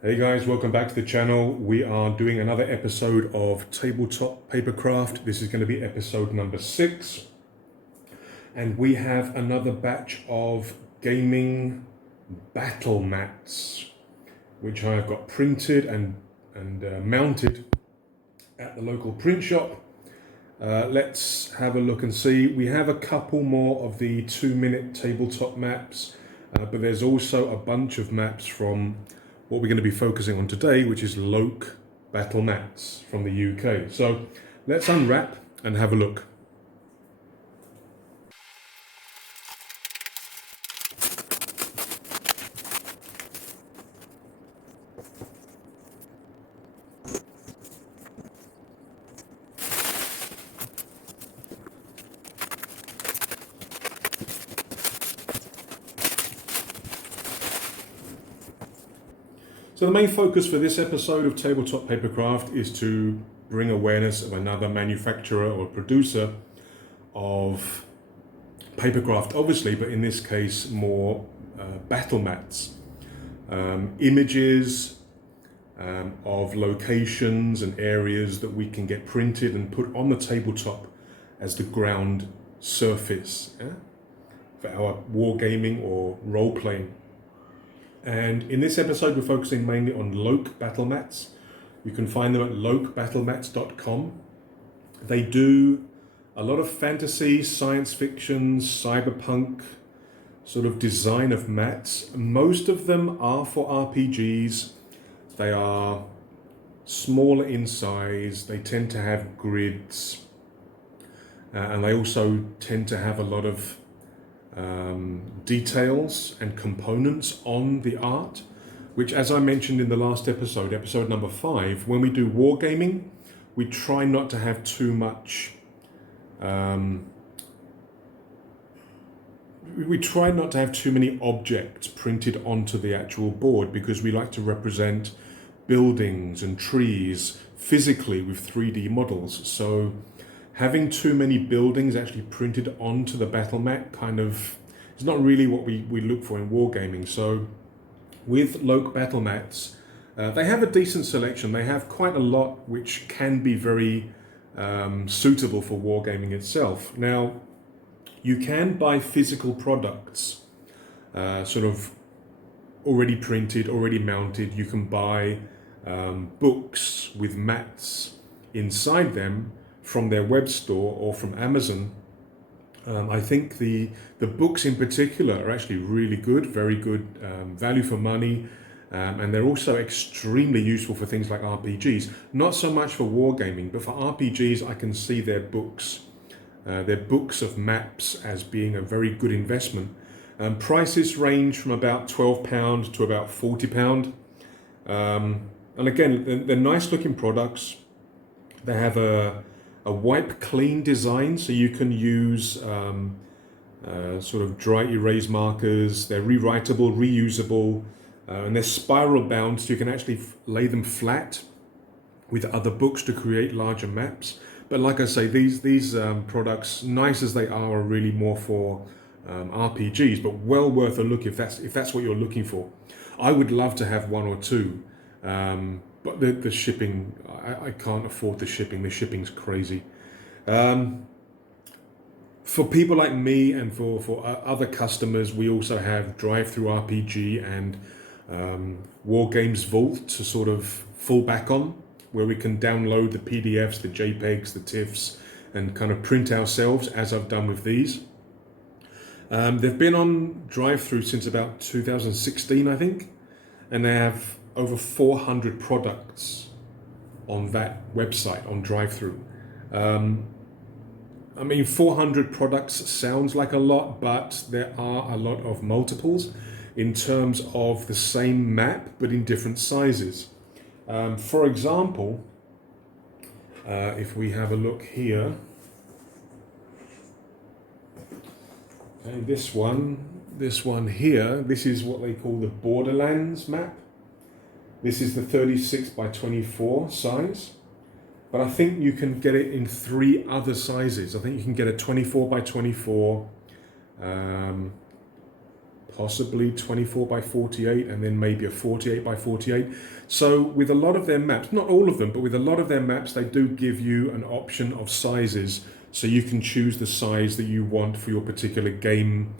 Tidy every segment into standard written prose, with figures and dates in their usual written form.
Hey guys, welcome back to the channel. We are doing another episode of Tabletop Papercraft. This is going to be episode number 6. And we have another batch of gaming battle mats, which I have got printed and mounted at the local print shop. Let's have a look and see. We have a couple more of the 2-minute tabletop maps, but there's also a bunch of maps from what we're going to be focusing on today, which is Loke Battle Mats from the UK. So let's unwrap and have a look. So the main focus for this episode of Tabletop Papercraft is to bring awareness of another manufacturer or producer of papercraft, obviously, but in this case more battle mats. Images of locations and areas that we can get printed and put on the tabletop as the ground surface for our wargaming or role-playing. And in this episode, we're focusing mainly on Loke Battle Mats. You can find them at lokebattlemats.com. They do a lot of fantasy, science fiction, cyberpunk sort of design of mats. Most of them are for RPGs. They are smaller in size. They tend to have grids. And they also tend to have a lot of details and components on the art, which, as I mentioned in the last episode, episode number 5, when we do wargaming, we try not to have too much we try not to have too many objects printed onto the actual board, because we like to represent buildings and trees physically with 3D models. So having too many buildings actually printed onto the battle mat kind of is not really what we look for in wargaming. So with Loke Battle Mats, they have a decent selection. They have quite a lot which can be very suitable for wargaming itself. Now, you can buy physical products, sort of already printed, already mounted. You can buy books with mats inside them from their web store or from Amazon. I think the books in particular are actually really good, very good value for money, and they're also extremely useful for things like RPGs. Not so much for wargaming, but for RPGs I can see their books of maps as being a very good investment. Prices range from about £12 to about £40. And again, they're nice looking products. They have a wipe clean design, so you can use sort of dry erase markers. They're rewritable, reusable, and they're spiral bound, so you can actually lay them flat with other books to create larger maps. But like I say, these products, nice as they are really more for RPGs, but well worth a look if that's what you're looking for. I would love to have one or two, but the shipping, I can't afford the shipping. The shipping's crazy. For people like me and for other customers, we also have Drive-Thru RPG and War Games Vault to sort of fall back on, where we can download the PDFs, the JPEGs, the TIFFs, and kind of print ourselves, as I've done with these. They've been on Drive-Thru since about 2016, I think, and they have over 400 products on that website, on Drive-Thru. I mean, 400 products sounds like a lot, but there are a lot of multiples in terms of the same map, but in different sizes. For example, if we have a look here, okay, this one here, this is what they call the Borderlands map. This is the 36 by 24 size, but I think you can get it in 3 other sizes. I think you can get a 24 by 24, possibly 24 by 48, and then maybe a 48 by 48. So with a lot of their maps, not all of them, but with a lot of their maps, they do give you an option of sizes, so you can choose the size that you want for your particular game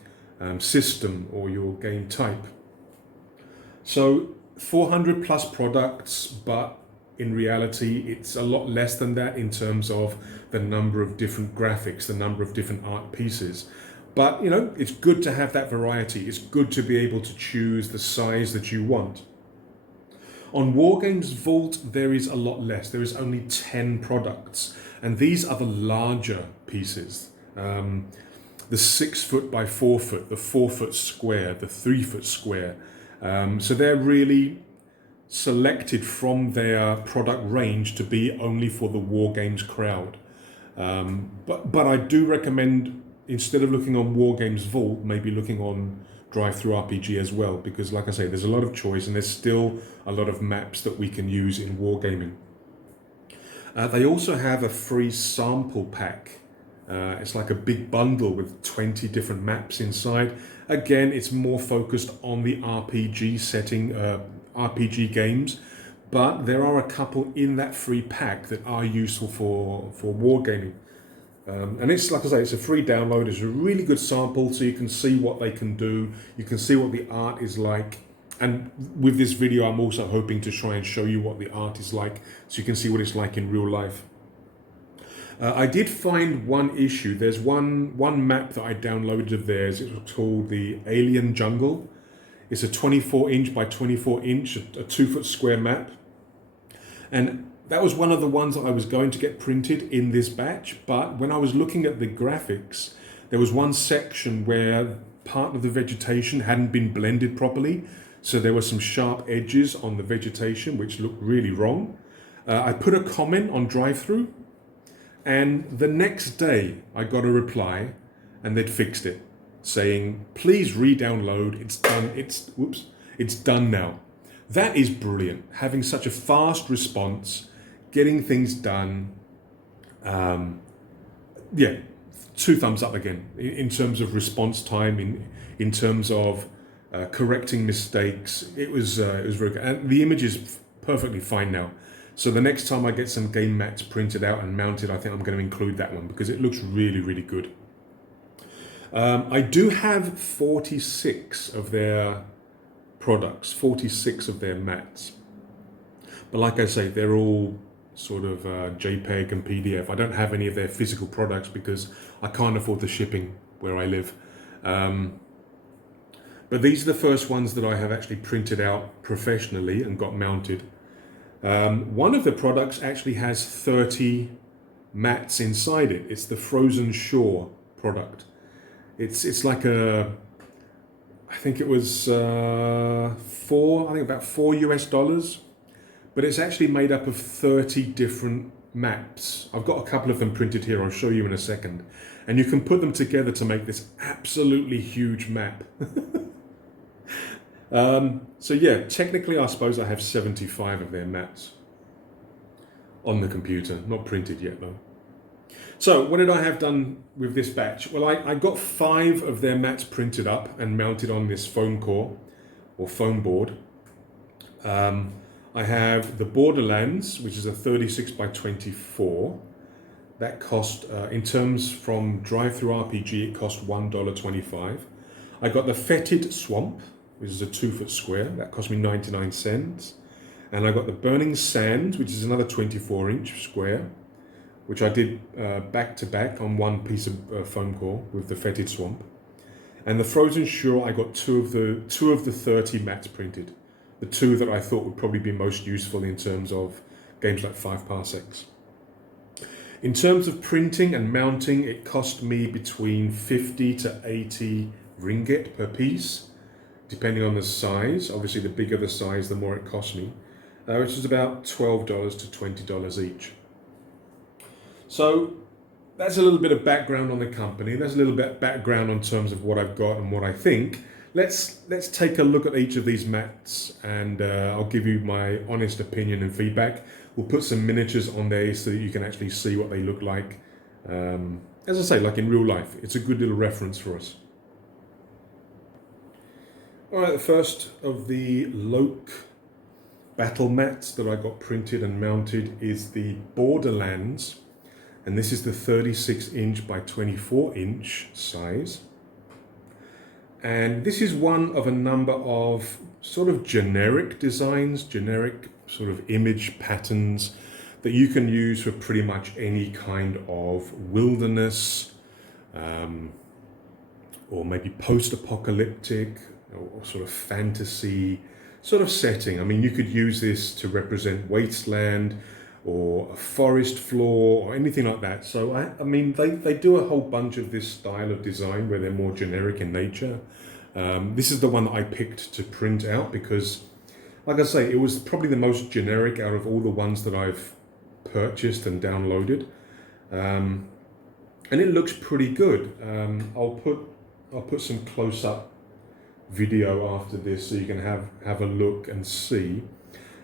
system or your game type. So 400 plus products, but in reality it's a lot less than that in terms of the number of different graphics, the number of different art pieces. But you know, it's good to have that variety. It's good to be able to choose the size that you want. On Wargames Vault, there is a lot less. There is only 10 products, and these are the larger pieces. The 6 foot by 4 foot, the 4 foot square, the 3 foot square. So they're really selected from their product range to be only for the Wargames crowd. But I do recommend, instead of looking on Wargames Vault, maybe looking on Drive-Thru-RPG as well, because like I say, there's a lot of choice and there's still a lot of maps that we can use in Wargaming. They also have a free sample pack. It's like a big bundle with 20 different maps inside. Again, it's more focused on the RPG setting, RPG games, but there are a couple in that free pack that are useful for wargaming. And it's, like I say, it's a free download. It's a really good sample, so you can see what they can do. You can see what the art is like. And with this video, I'm also hoping to try and show you what the art is like, so you can see what it's like in real life. I did find one issue. There's one map that I downloaded of theirs. It was called the Alien Jungle. It's a 24 inch by 24 inch, a 2 foot square map. And that was one of the ones that I was going to get printed in this batch, but when I was looking at the graphics, there was one section where part of the vegetation hadn't been blended properly, so there were some sharp edges on the vegetation which looked really wrong. I put a comment on Drive-Thru, and the next day I got a reply and they'd fixed it, saying, please re-download, it's done, it's done now. That is brilliant, having such a fast response, getting things done. Yeah, 2 thumbs up again in terms of response time, in terms of correcting mistakes. It was very good, and the image is perfectly fine now. So the next time I get some game mats printed out and mounted, I think I'm going to include that one because it looks really, really good. I do have 46 of their products, 46 of their mats. But like I say, they're all sort of JPEG and PDF. I don't have any of their physical products because I can't afford the shipping where I live. But these are the first ones that I have actually printed out professionally and got mounted. One of the products actually has 30 mats inside it. It's the Frozen Shore product. It's like a, I think it was about $4 US, but it's actually made up of 30 different maps. I've got a couple of them printed here, I'll show you in a second. And you can put them together to make this absolutely huge map. So yeah, technically I suppose I have 75 of their mats on the computer, not printed yet though. So what did I have done with this batch? Well, I got 5 of their mats printed up and mounted on this foam core or foam board. I have the Borderlands, which is a 36 by 24. That cost, in terms from Drive-Thru-RPG, it cost $1.25. I got the Fetid Swamp, which is a 2 foot square. That cost me 99 cents. And I got the Burning Sands, which is another 24 inch square, which I did back to back on one piece of foam core with the Fetid Swamp. And the Frozen Shore, I got two of the 30 mats printed. The 2 that I thought would probably be most useful in terms of games like 5 parsecs. In terms of printing and mounting, it cost me between 50 to 80 ringgit per piece, depending on the size. Obviously, the bigger the size, the more it cost me, which is about $12 to $20 each. So that's a little bit of background on the company. There's a little bit of background in terms of what I've got and what I think. Let's take a look at each of these mats, and I'll give you my honest opinion and feedback. We'll put some miniatures on there so that you can actually see what they look like. As I say, like in real life, it's a good little reference for us. All right, the first of the Loke Battle Mats that I got printed and mounted is the Borderlands, and this is the 36" by 24" size. And this is one of a number of sort of generic designs, generic sort of image patterns that you can use for pretty much any kind of wilderness, or maybe post-apocalyptic or sort of fantasy sort of setting. I mean, you could use this to represent wasteland or a forest floor or anything like that. So I mean, they do a whole bunch of this style of design where they're more generic in nature. This is the one that I picked to print out because, like I say, it was probably the most generic out of all the ones that I've purchased and downloaded. And it looks pretty good. I'll put some close-up video after this so you can have a look and see.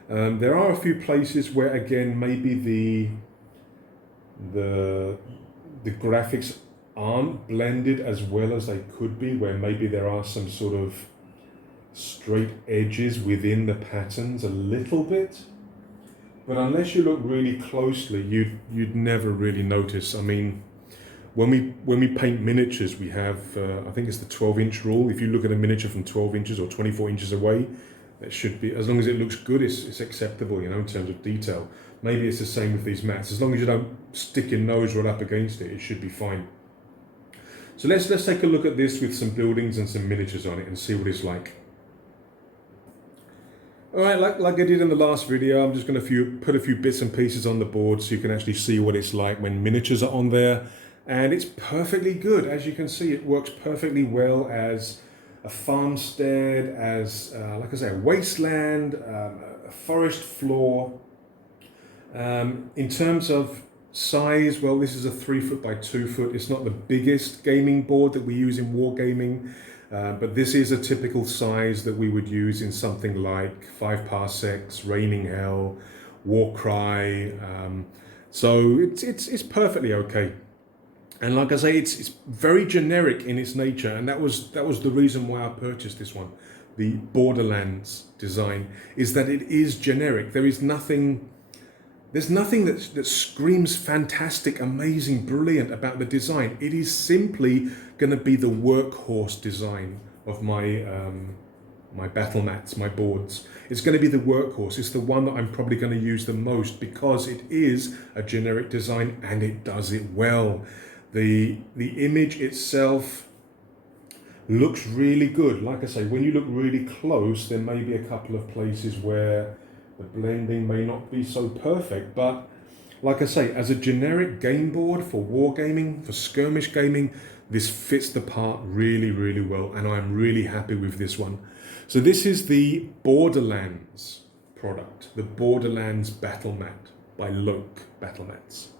There are a few places where, again, maybe the graphics aren't blended as well as they could be, where maybe there are some sort of straight edges within the patterns a little bit. But unless you look really closely, you'd never really notice. I mean, when we paint miniatures, we have, I think it's the 12" rule. If you look at a miniature from 12 inches or 24 inches away, it should be, as long as it looks good, it's acceptable, you know, in terms of detail. Maybe it's the same with these mats. As long as you don't stick your nose right up against it, it should be fine. So let's take a look at this with some buildings and some miniatures on it and see what it's like. All right, like I did in the last video, I'm just going to put a few bits and pieces on the board so you can actually see what it's like when miniatures are on there. And it's perfectly good. As you can see, it works perfectly well as a farmstead, as, like I say, a wasteland, a forest floor. In terms of size, well, this is a 3 foot by 2 foot. It's not the biggest gaming board that we use in wargaming, but this is a typical size that we would use in something like 5 Parsecs, Raining Hell, Warcry. So it's perfectly okay. And like I say, it's very generic in its nature, and that was the reason why I purchased this one. The Borderlands design is that it is generic. There's nothing that screams fantastic, amazing, brilliant about the design. It is simply going to be the workhorse design of my my battle mats, my boards. It's going to be the workhorse. It's the one that I'm probably going to use the most because it is a generic design and it does it well. The image itself looks really good. Like I say, when you look really close, there may be a couple of places where the blending may not be so perfect, but like I say, as a generic game board for wargaming, for skirmish gaming, this fits the part really, really well, and I'm really happy with this one. So this is the Borderlands product, the Borderlands Battle Mat by Loke Battle Mats.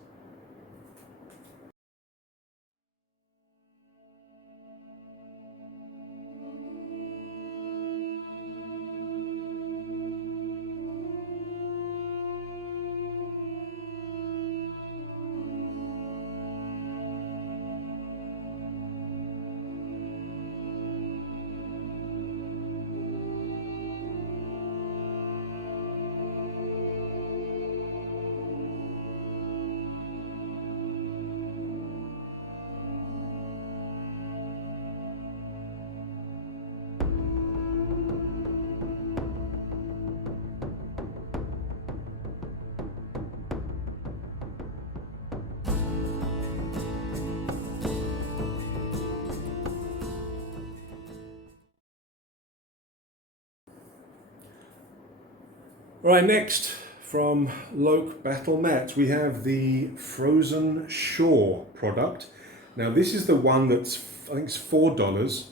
Right, next from Loke Battle Mats, we have the Frozen Shore product. Now this is the one that's, I think it's $4,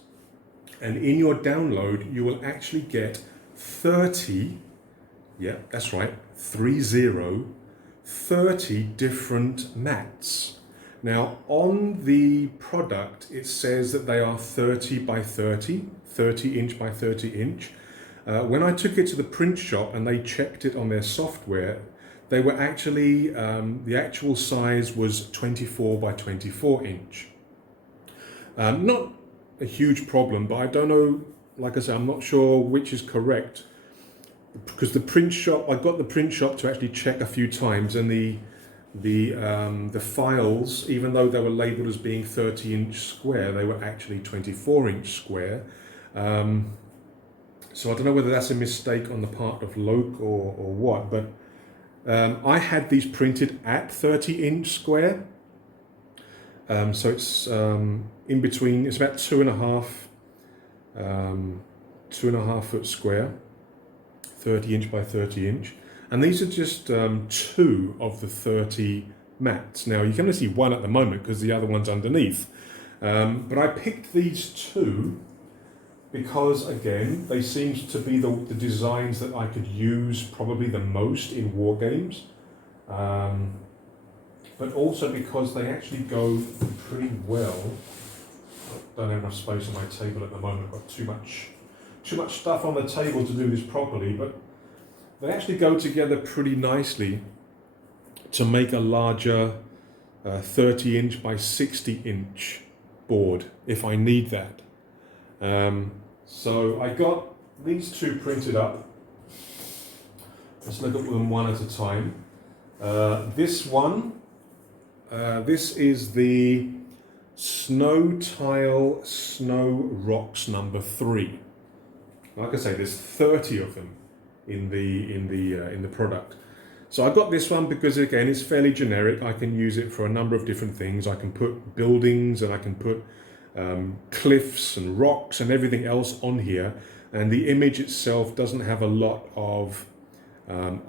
and in your download you will actually get 30, yeah, that's right, 30 different mats. Now on the product it says that they are 30 by 30, 30 inch by 30 inch. When I took it to the print shop and they checked it on their software, they were actually, the actual size was 24 by 24 inch. Not a huge problem, but I don't know like I said, I'm not sure which is correct, because the print shop, I got the print shop to actually check a few times, and the files, even though they were labelled as being 30-inch square, they were actually 24-inch square. So I don't know whether that's a mistake on the part of Loke or what, but I had these printed at 30-inch square. So it's in between, it's about 2.5 foot square, 30-inch by 30-inch. And these are just 2 of the 30 mats. Now you can only see one at the moment because the other one's underneath. But I picked these 2 because, again, they seemed to be the designs that I could use probably the most in war games. But also because they actually go pretty well. I don't have enough space on my table at the moment. I've got too much stuff on the table to do this properly, but they actually go together pretty nicely to make a larger 30-inch by 60-inch board if I need that. So I got these 2 printed up. Let's look at them one at a time. This one, this is the Snow Tile Snow Rocks number 3. Like I say, there's 30 of them in the product. So I got this one because, again, it's fairly generic. I can use it for a number of different things. I can put buildings, and I can put cliffs and rocks and everything else on here, and the image itself doesn't have a lot of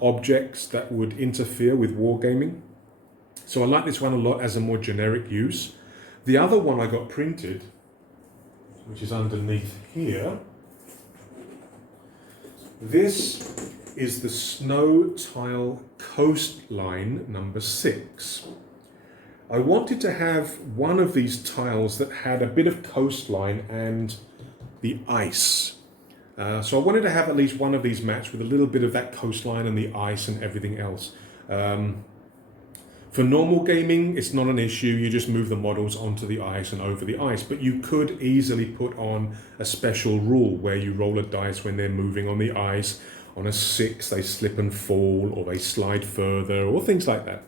objects that would interfere with wargaming. So I like this one a lot as a more generic use. The other one I got printed, which is underneath here, this is the Snow Tile Coastline number 6. I wanted to have one of these tiles that had a bit of coastline and the ice. So I wanted to have at least one of these mats with a little bit of that coastline and the ice and everything else. For normal gaming, it's not an issue. You just move the models onto the ice and over the ice. But you could easily put on a special rule where you roll a dice when they're moving on the ice. On a 6, they slip and fall, or they slide further, or things like that.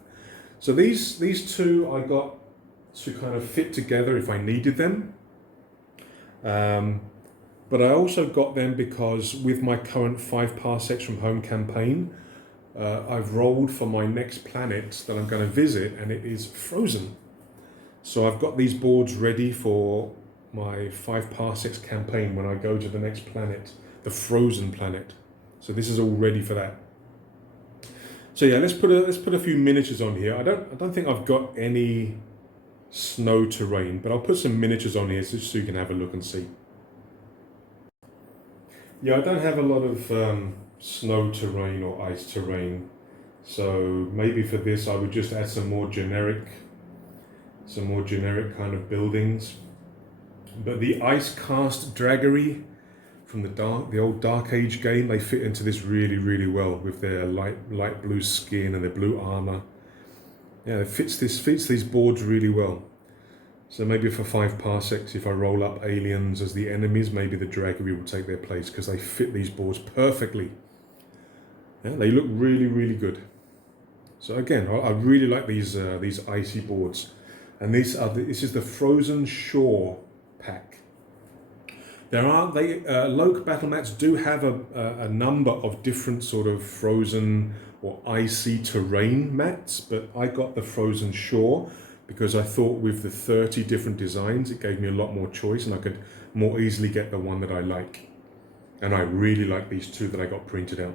So these 2 I got to kind of fit together if I needed them. But I also got them because with my current 5 parsecs from home campaign, I've rolled for my next planet that I'm going to visit, and it is frozen. So I've got these boards ready for my 5 parsecs campaign when I go to the next planet, the frozen planet. So this is all ready for that. So yeah, let's put a few miniatures on here. I don't think I've got any snow terrain, but I'll put some miniatures on here just so you can have a look and see. Yeah, I don't have a lot of snow terrain or ice terrain, so maybe for this I would just add some more generic kind of buildings. But the ice cast draggery from the old Dark Age game, they fit into this really well with their light blue skin and their blue armor. Yeah, it fits these boards really well. So maybe for 5 parsecs, if I roll up aliens as the enemies, maybe the draggery will take their place because they fit these boards perfectly. Yeah, they look really good. So again, I really like these icy boards, and this is the Frozen Shore pack. Loke Battle Mats do have a number of different sort of frozen or icy terrain mats, but I got the Frozen Shore because I thought with the 30 different designs, it gave me a lot more choice and I could more easily get the one that I like. And I really like these 2 that I got printed out.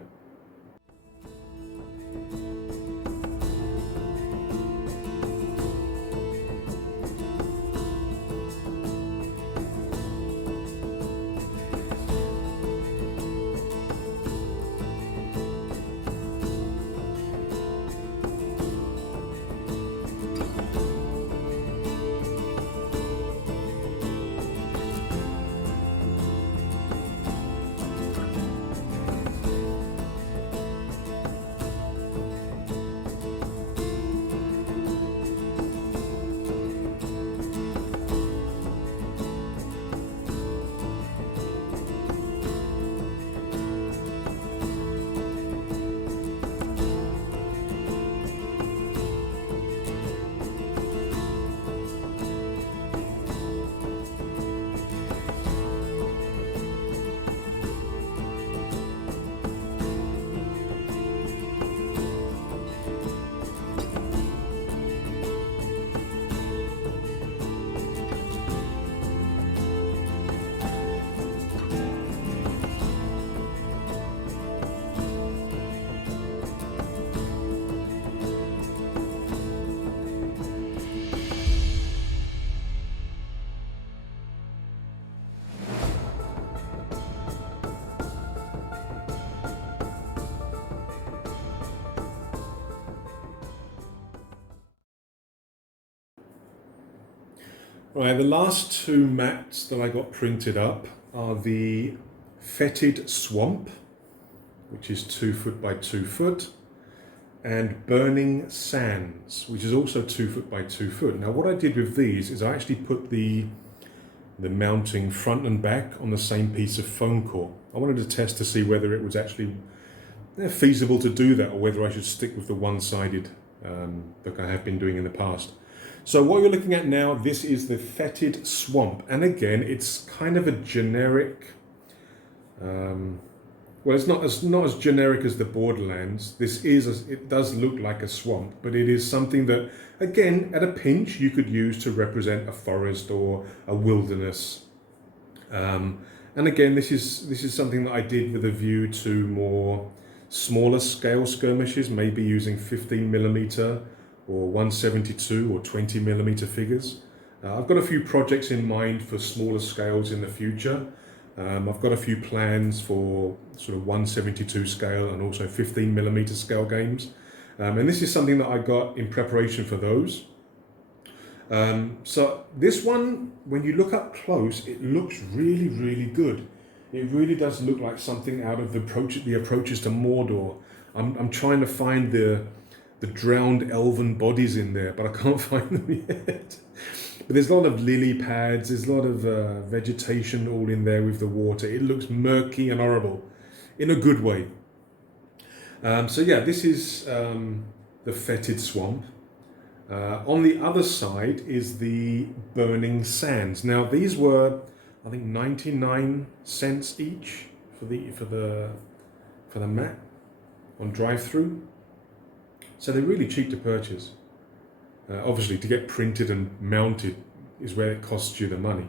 Right, the last two mats that I got printed up are the Fetid Swamp, which is 2 foot by 2 foot, and Burning Sands, which is also 2 foot by 2 foot. Now what I did with these is I actually put the mounting front and back on the same piece of foam core. I wanted to test to see whether it was actually feasible to do that, or whether I should stick with the one-sided like I have been doing in the past. So what you're looking at now, this is the Fetid Swamp, and again it's kind of a generic, well, it's not as generic as the Borderlands. It does look like a swamp, but it is something that, again, at a pinch, you could use to represent a forest or a wilderness. And again, this is something that I did with a view to more smaller scale skirmishes, maybe using 15mm or 172 or 20mm figures. I've got a few projects in mind for smaller scales in the future. I've got a few plans for sort of 172 scale and also 15mm scale games. And this is something that I got in preparation for those. So this one, when you look up close, it looks really, really good. It really does look like something out of the approaches to Mordor. I'm trying to find the drowned elven bodies in there, but I can't find them yet. But there's a lot of lily pads, there's a lot of vegetation all in there with the water. It looks murky and horrible, in a good way. So yeah, this is the Fetid Swamp. On the other side is the Burning Sands. Now these were, I think, 99 cents each for the mat on drive-through. So they're really cheap to purchase. Obviously, to get printed and mounted is where it costs you the money.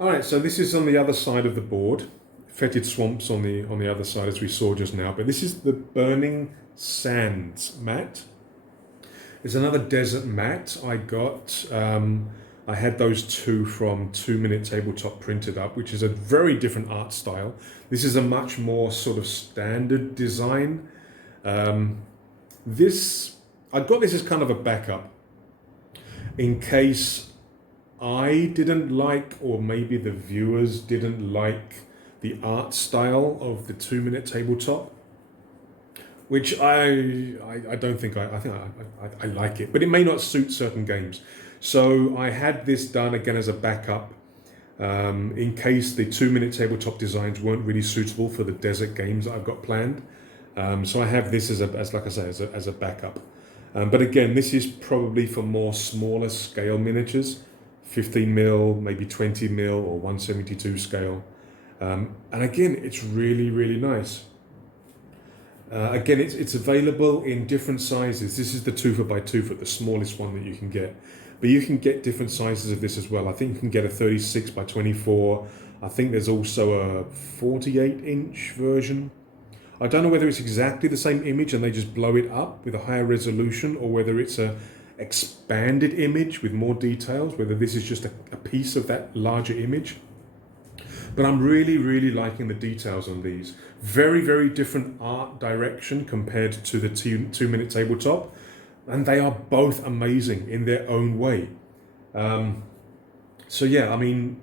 Alright, so this is on the other side of the board. Fetid Swamp's on the other side, as we saw just now, but this is the Burning Sands mat. There's another desert mat I got. I had those two from 2 Minute Tabletop printed up, which is a very different art style. This is a much more sort of standard design. I got this as kind of a backup in case I didn't like, or maybe the viewers didn't like, the art style of the 2 Minute Tabletop, which I don't think I like it, but it may not suit certain games. So I had this done again as a backup in case the 2 Minute Tabletop designs weren't really suitable for the desert games that I've got planned. So I have this as like I say, as a backup. But again, this is probably for more smaller scale miniatures. 15mm, maybe 20mm or 172 scale. And again, it's really, really nice. Again, it's available in different sizes. This is the 2 foot by 2 foot, the smallest one that you can get. But you can get different sizes of this as well. I think you can get a 36 by 24. I think there's also a 48-inch version. I don't know whether it's exactly the same image and they just blow it up with a higher resolution, or whether it's a expanded image with more details, whether this is just a piece of that larger image. But I'm really, really liking the details on these. Very, very different art direction compared to the 2 Minute Tabletop. and they are both amazing in their own way. So yeah, I mean,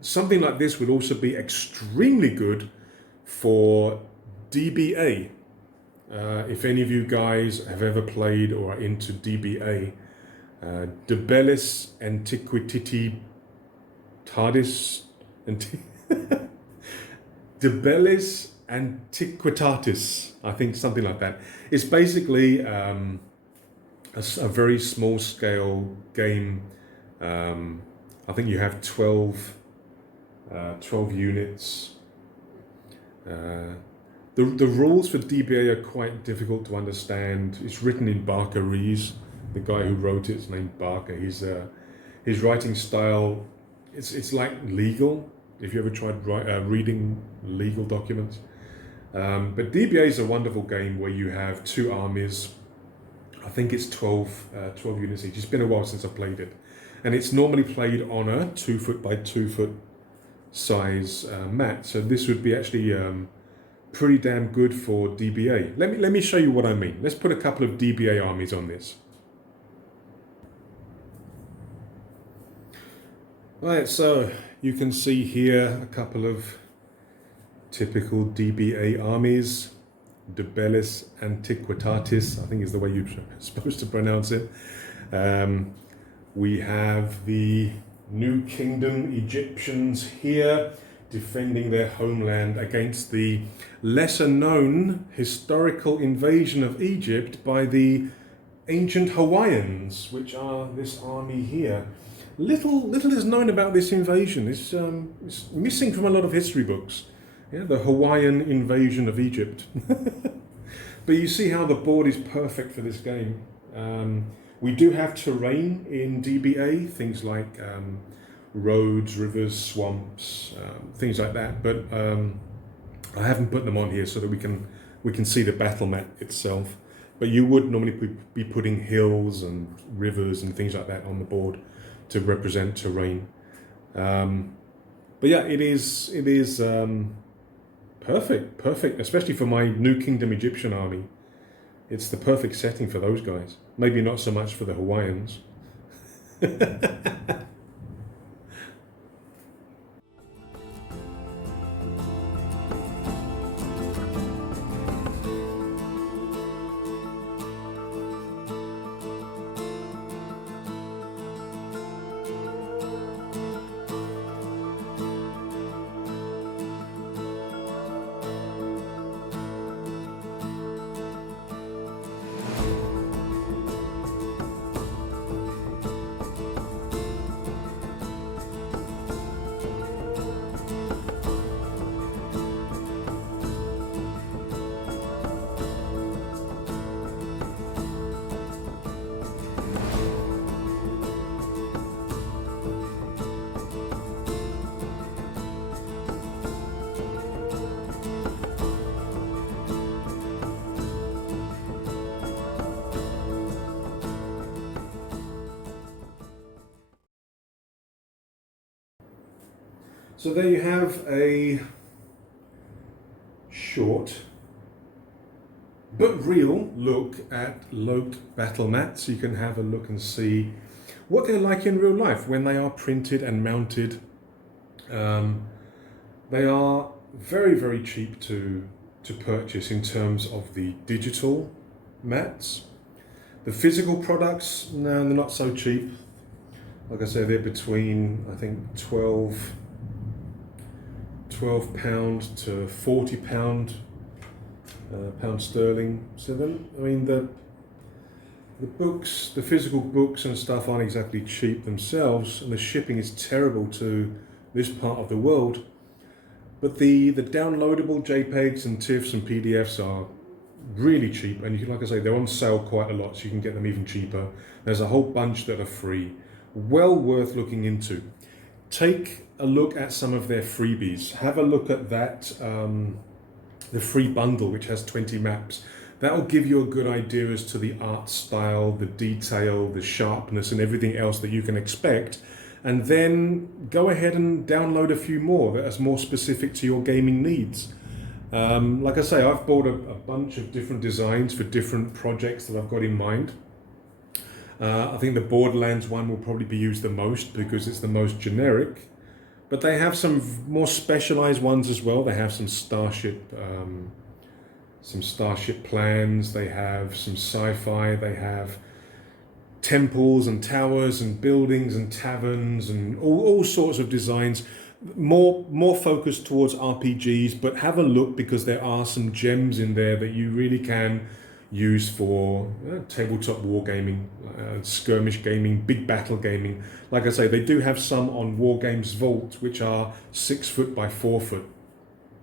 something like this would also be extremely good for DBA. If any of you guys have ever played or are into DBA, De Bellis Antiquitati Tardis, De Bellis Antiquitatis, I think something like that. It's basically a very small scale game. I think you have 12 units. The rules for DBA are quite difficult to understand. It's written in Barkerese. The guy who wrote it's named Barker. His writing style, it's like legal. If you ever tried reading legal documents. But DBA is a wonderful game where you have 2 armies. I think it's 12 units each. It's been a while since I played it. And it's normally played on a 2 foot by 2 foot size mat. So this would be actually pretty damn good for DBA. Let me show you what I mean. Let's put a couple of DBA armies on this. Right, so you can see here a couple of typical DBA armies. De Bellis Antiquitatis, I think is the way you're supposed to pronounce it. We have the New Kingdom Egyptians here, defending their homeland against the lesser known historical invasion of Egypt by the ancient Hawaiians, which are this army here. Little is known about this invasion. It's missing from a lot of history books. Yeah, the Hawaiian invasion of Egypt. But you see how the board is perfect for this game. We do have terrain in DBA, things like roads, rivers, swamps, things like that. But I haven't put them on here so that we can see the battle mat itself. But you would normally be putting hills and rivers and things like that on the board to represent terrain. But yeah, it is perfect, especially for my New Kingdom Egyptian army. It's the perfect setting for those guys. Maybe not so much for the Hawaiians. So there you have a short but real look at Loke Battle Mats. You can have a look and see what they're like in real life when they are printed and mounted. They are very, very cheap to purchase in terms of the digital mats. The physical products, no, they're not so cheap. Like I said, they're between, I think, £12 to £40 pound sterling. So then, I mean, the books, the physical books and stuff aren't exactly cheap themselves, and the shipping is terrible to this part of the world. But the downloadable JPEGs and TIFFs and PDFs are really cheap, and you can, like I say, they're on sale quite a lot, so you can get them even cheaper. There's a whole bunch that are free, well worth looking into. Take a look at some of their freebies. Have a look at that, the free bundle, which has 20 maps. That will give you a good idea as to the art style, the detail, the sharpness, and everything else that you can expect. And then go ahead and download a few more that are more specific to your gaming needs. Like I say, I've bought a bunch of different designs for different projects that I've got in mind. I think the Borderlands one will probably be used the most because it's the most generic. But they have some more specialized ones as well. They have some starship plans. They have some sci-fi. They have temples and towers and buildings and taverns and all sorts of designs. More focused towards RPGs, but have a look because there are some gems in there that you really can use for tabletop wargaming, skirmish gaming, big battle gaming. Like I say, they do have some on Wargames Vault, which are 6 foot by 4 foot.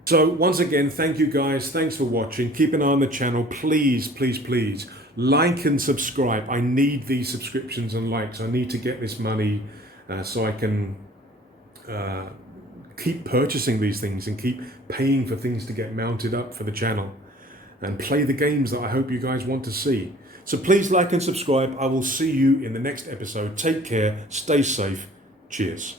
So once again, thank you guys. Thanks for watching. Keep an eye on the channel. Please, please, please like and subscribe. I need these subscriptions and likes. I need to get this money so I can keep purchasing these things and keep paying for things to get mounted up for the channel and play the games that I hope you guys want to see. So please like and subscribe. I will see you in the next episode. Take care. Stay safe. Cheers.